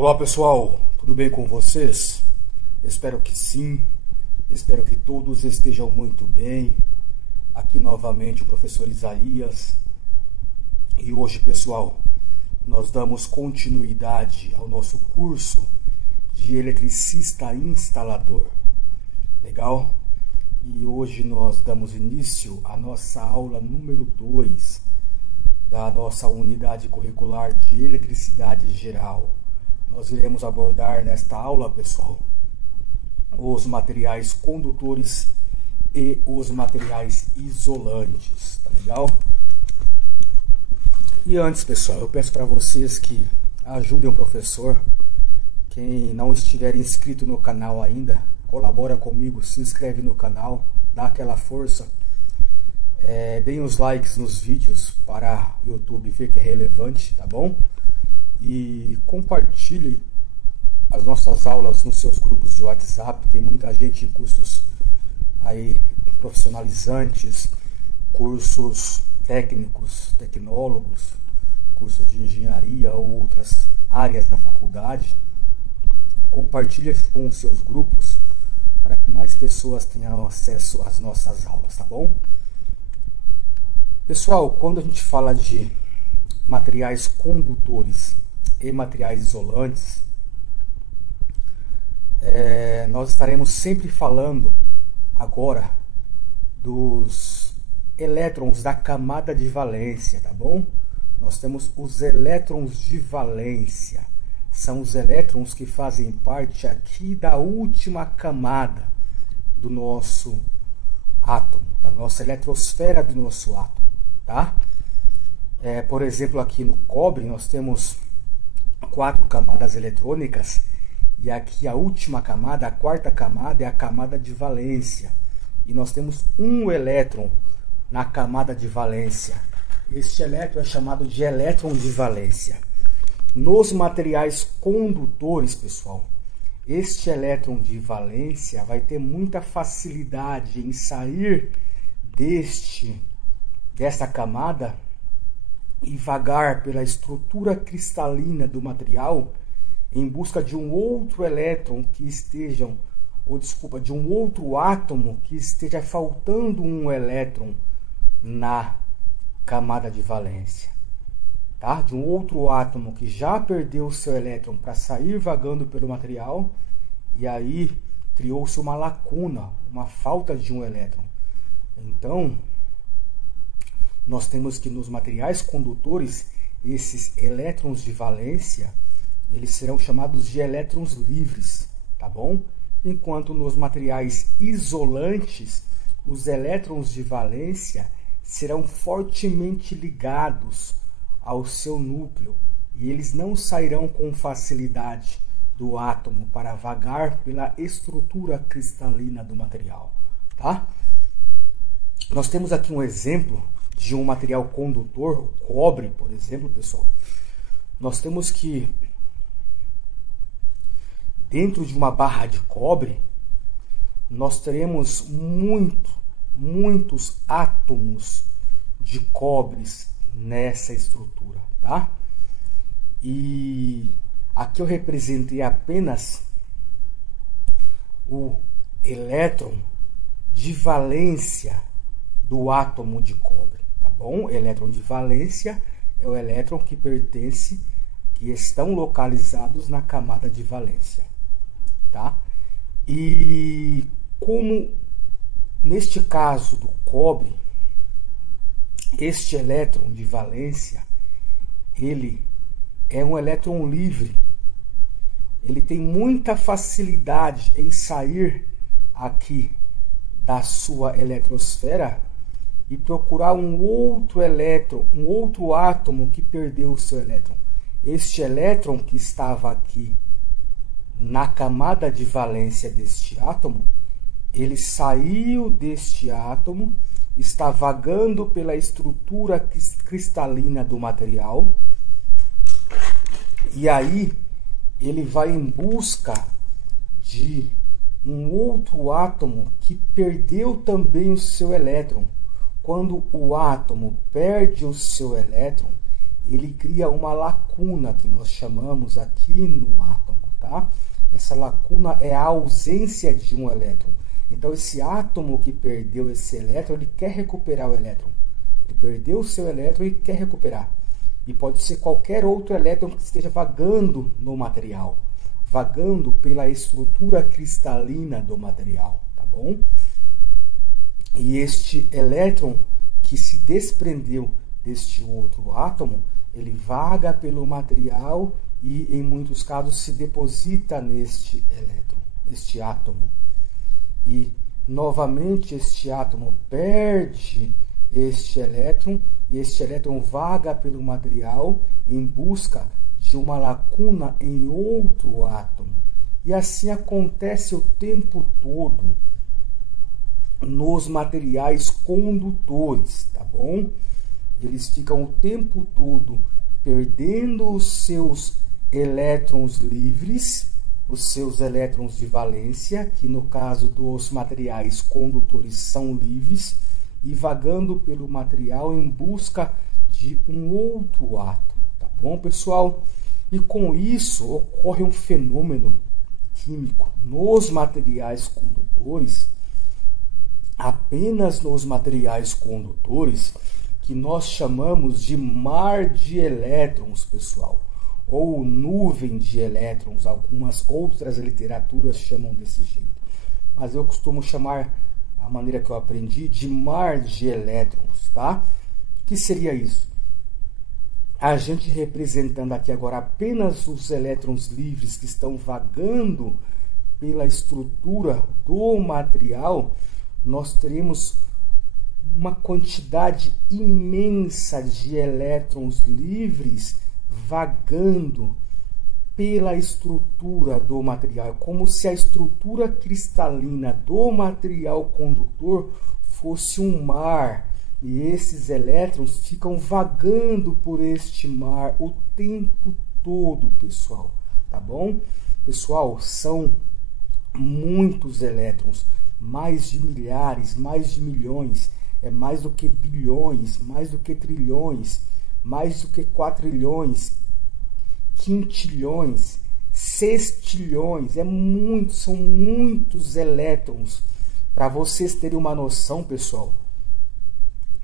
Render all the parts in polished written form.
Olá pessoal, tudo bem com vocês? Espero que sim, espero que todos estejam muito bem. Aqui novamente o professor Isaías. E hoje, pessoal, nós damos continuidade ao nosso curso de eletricista instalador. Legal? E hoje nós damos início à nossa aula número 2 da nossa unidade curricular de eletricidade geral. Nós iremos abordar nesta aula, pessoal, os materiais condutores e os materiais isolantes, tá legal? E antes, pessoal, eu peço para vocês que ajudem o professor. Quem não estiver inscrito no canal ainda, colabora comigo, se inscreve no canal, dá aquela força. Deem os likes nos vídeos para o YouTube ver que é relevante, tá bom? E compartilhe as nossas aulas nos seus grupos de WhatsApp. Tem muita gente em cursos aí profissionalizantes, cursos técnicos, tecnólogos, cursos de engenharia ou outras áreas da faculdade. Compartilhe com os seus grupos para que mais pessoas tenham acesso às nossas aulas, tá bom? Pessoal, quando a gente fala de materiais condutores e materiais isolantes, nós estaremos sempre falando agora dos elétrons da camada de valência, tá bom? Nós temos os elétrons de valência, são os elétrons que fazem parte aqui da última camada do nosso átomo, da nossa eletrosfera do nosso átomo, tá? Por exemplo, aqui no cobre nós temos 4 camadas eletrônicas, e aqui a última camada, a quarta camada, é a camada de valência. E nós temos um elétron na camada de valência. Este elétron é chamado de elétron de valência. Nos materiais condutores, pessoal, este elétron de valência vai ter muita facilidade em sair desta camada e vagar pela estrutura cristalina do material em busca de um outro elétron que esteja, de um outro átomo que esteja faltando um elétron na camada de valência, tá? De um outro átomo que já perdeu o seu elétron para sair vagando pelo material, e aí criou-se uma lacuna, uma falta de um elétron. Então, nós temos que nos materiais condutores, esses elétrons de valência, eles serão chamados de elétrons livres, tá bom? Enquanto nos materiais isolantes, os elétrons de valência serão fortemente ligados ao seu núcleo e eles não sairão com facilidade do átomo para vagar pela estrutura cristalina do material, tá? Nós temos aqui um exemplo de um material condutor, o cobre, por exemplo, pessoal. Nós temos que dentro de uma barra de cobre, nós teremos muitos átomos de cobres nessa estrutura, tá? E aqui eu representei apenas o elétron de valência do átomo de cobre, tá bom? Elétron de valência é o elétron que estão localizados na camada de valência, tá? E como neste caso do cobre, este elétron de valência, ele é um elétron livre. Ele tem muita facilidade em sair aqui da sua eletrosfera e procurar um outro elétron, um outro átomo que perdeu o seu elétron. Este elétron que estava aqui na camada de valência deste átomo, ele saiu deste átomo, está vagando pela estrutura cristalina do material, e aí ele vai em busca de um outro átomo que perdeu também o seu elétron. Quando o átomo perde o seu elétron, ele cria uma lacuna que nós chamamos aqui no átomo, tá? Essa lacuna é a ausência de um elétron. Então, esse átomo que perdeu esse elétron, ele quer recuperar o elétron. Ele perdeu o seu elétron e quer recuperar. E pode ser qualquer outro elétron que esteja vagando no material, vagando pela estrutura cristalina do material, tá bom? E este elétron que se desprendeu deste outro átomo, ele vaga pelo material e, em muitos casos, se deposita neste elétron, este átomo. E, novamente, este átomo perde este elétron, e este elétron vaga pelo material em busca de uma lacuna em outro átomo. E assim acontece o tempo todo nos materiais condutores, tá bom? Eles ficam o tempo todo perdendo os seus elétrons livres, os seus elétrons de valência, que no caso dos materiais condutores são livres, e vagando pelo material em busca de um outro átomo, tá bom, pessoal? E com isso ocorre um fenômeno químico nos materiais condutores, apenas nos materiais condutores, que nós chamamos de mar de elétrons, pessoal, ou nuvem de elétrons. Algumas outras literaturas chamam desse jeito, mas eu costumo chamar, a maneira que eu aprendi, de mar de elétrons, tá? O que seria isso? A gente representando aqui agora apenas os elétrons livres que estão vagando pela estrutura do material, nós teremos uma quantidade imensa de elétrons livres vagando pela estrutura do material, como se a estrutura cristalina do material condutor fosse um mar, e esses elétrons ficam vagando por este mar o tempo todo, pessoal, tá bom? Pessoal, são muitos elétrons, mais de milhares, mais de milhões, é mais do que bilhões, mais do que trilhões, mais do que quatrilhões, quintilhões, sextilhões, são muitos elétrons. Para vocês terem uma noção, pessoal,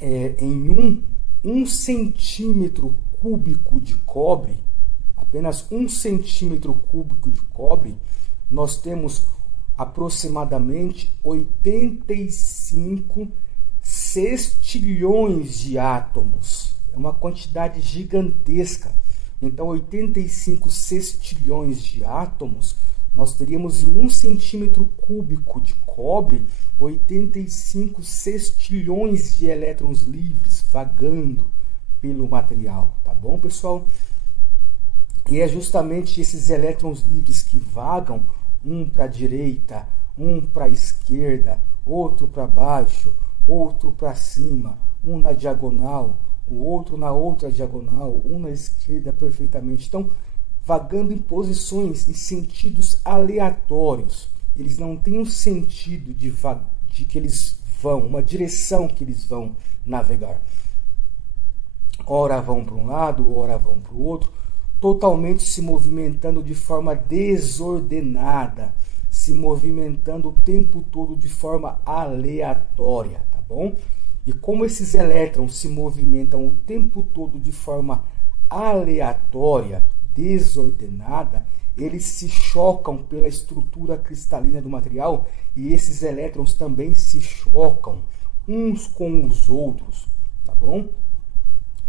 em um centímetro cúbico de cobre, apenas 1 centímetro cúbico de cobre, nós temos aproximadamente 85 sextilhões de átomos. É uma quantidade gigantesca. Então, 85 sextilhões de átomos, nós teríamos em 1 centímetro cúbico de cobre 85 sextilhões de elétrons livres vagando pelo material, tá bom, pessoal? E é justamente esses elétrons livres que vagam, um para a direita, um para a esquerda, outro para baixo, outro para cima, um na diagonal, o outro na outra diagonal, um na esquerda perfeitamente. Então, vagando em posições, em sentidos aleatórios. Eles não têm um sentido de que eles vão, uma direção que eles vão navegar. Ora vão para um lado, ora vão para o outro, totalmente se movimentando de forma desordenada, se movimentando o tempo todo de forma aleatória, tá bom? E como esses elétrons se movimentam o tempo todo de forma aleatória, desordenada, eles se chocam pela estrutura cristalina do material, e esses elétrons também se chocam uns com os outros, tá bom?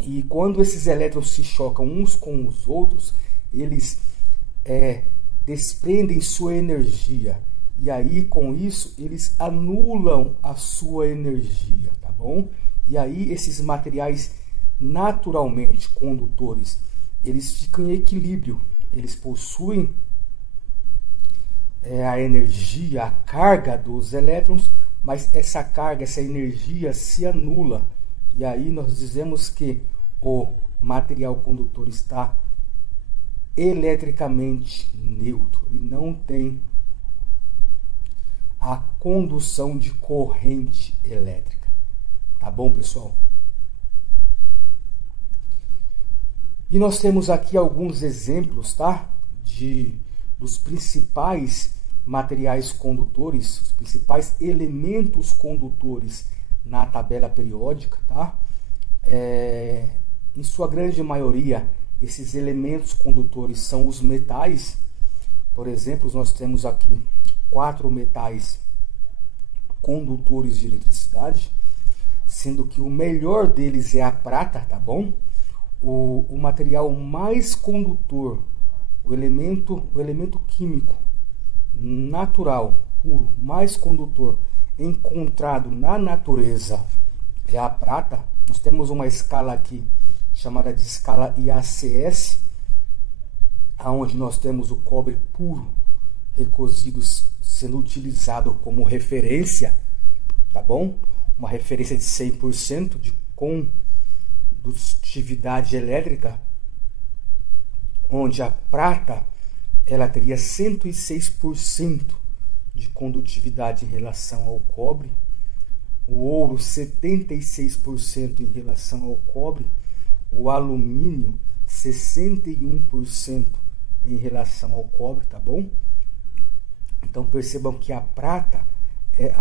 E quando esses elétrons se chocam uns com os outros, eles desprendem sua energia. E aí, com isso, eles anulam a sua energia, tá bom? E aí, esses materiais naturalmente condutores, eles ficam em equilíbrio. Eles possuem a energia, a carga dos elétrons, mas essa carga, essa energia se anula. E aí nós dizemos que o material condutor está eletricamente neutro e não tem a condução de corrente elétrica. Tá bom, pessoal? E nós temos aqui alguns exemplos, tá? Dos principais materiais condutores, os principais elementos condutores na tabela periódica, tá? Em sua grande maioria, esses elementos condutores são os metais. Por exemplo, nós temos aqui 4 metais condutores de eletricidade, sendo que o melhor deles é a prata, tá bom? O material mais condutor, o elemento químico natural, puro, mais condutor encontrado na natureza é a prata. Nós temos uma escala aqui chamada de escala IACS, onde nós temos o cobre puro recozido sendo utilizado como referência, tá bom? Uma referência de 100% de condutividade elétrica, onde a prata ela teria 106% de condutividade em relação ao cobre, o ouro 76% em relação ao cobre, o alumínio 61% em relação ao cobre, tá bom? Então percebam que a prata é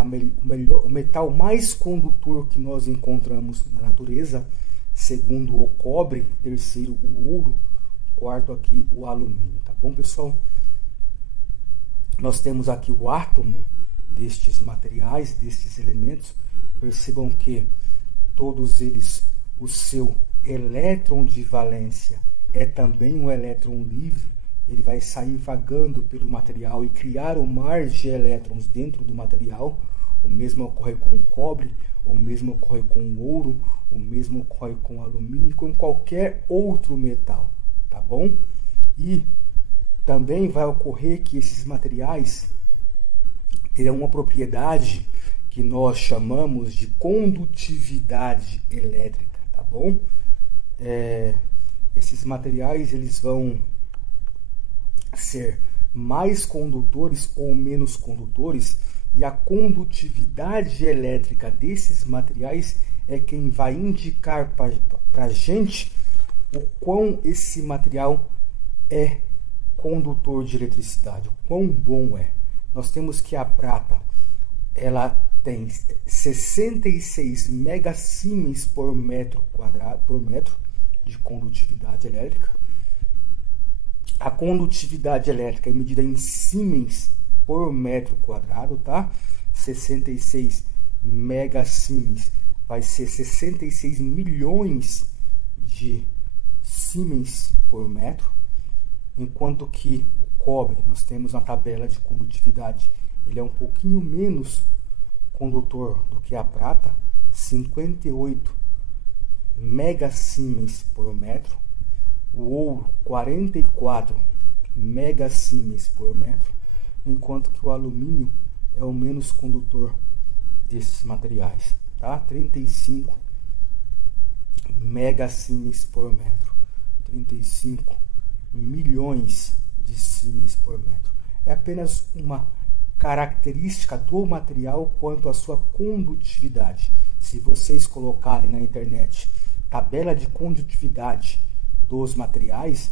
o metal mais condutor que nós encontramos na natureza, segundo o cobre, terceiro o ouro, quarto aqui o alumínio, tá bom, pessoal? Nós temos aqui o átomo destes materiais, destes elementos. Percebam que todos eles, o seu elétron de valência é também um elétron livre. Ele vai sair vagando pelo material e criar um mar de elétrons dentro do material. O mesmo ocorre com o cobre, o mesmo ocorre com o ouro, o mesmo ocorre com o alumínio, com qualquer outro metal, tá bom? E também vai ocorrer que esses materiais terão uma propriedade que nós chamamos de condutividade elétrica, tá bom? Esses materiais eles vão ser mais condutores ou menos condutores, e a condutividade elétrica desses materiais é quem vai indicar para a gente o quão esse material é condutor de eletricidade, o quão bom é. Nós temos que a prata ela tem 66 megasiemens por metro quadrado de condutividade elétrica. A condutividade elétrica é medida em siemens por metro quadrado, tá? 66 megasiemens vai ser 66 milhões de siemens por metro, enquanto que o cobre, nós temos na tabela de condutividade, ele é um pouquinho menos condutor do que a prata, 58 megasiemens por metro. O ouro, 44 megasiemens por metro, enquanto que o alumínio é o menos condutor desses materiais, tá? 35 megasiemens por metro, 35 milhões de siemens por metro. É apenas uma característica do material quanto à sua condutividade. Se vocês colocarem na internet tabela de condutividade dos materiais,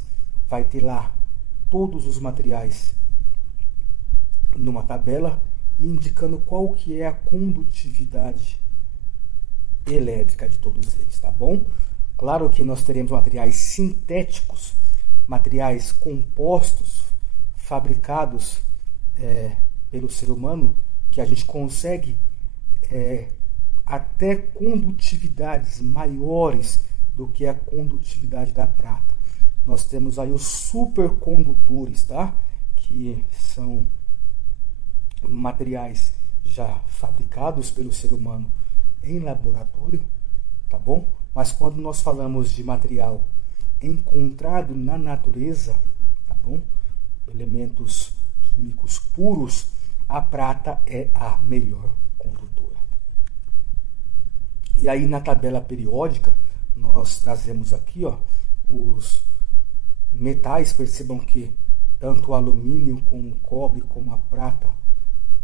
vai ter lá todos os materiais numa tabela indicando qual que é a condutividade elétrica de todos eles, tá bom? Claro que nós teremos materiais sintéticos, materiais compostos, fabricados pelo ser humano, que a gente consegue até condutividades maiores do que a condutividade da prata. Nós temos aí os supercondutores, tá? Que são materiais já fabricados pelo ser humano em laboratório, tá bom? Mas quando nós falamos de material encontrado na natureza, tá bom? Elementos químicos puros, a prata é a melhor condutora. E aí na tabela periódica nós trazemos aqui, ó, os metais. Percebam que tanto o alumínio como o cobre, como a prata,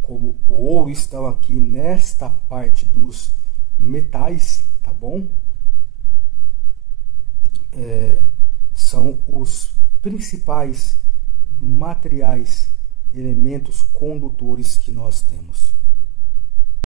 como o ouro estão aqui nesta parte dos metais, tá bom? os principais materiais, elementos condutores que nós temos.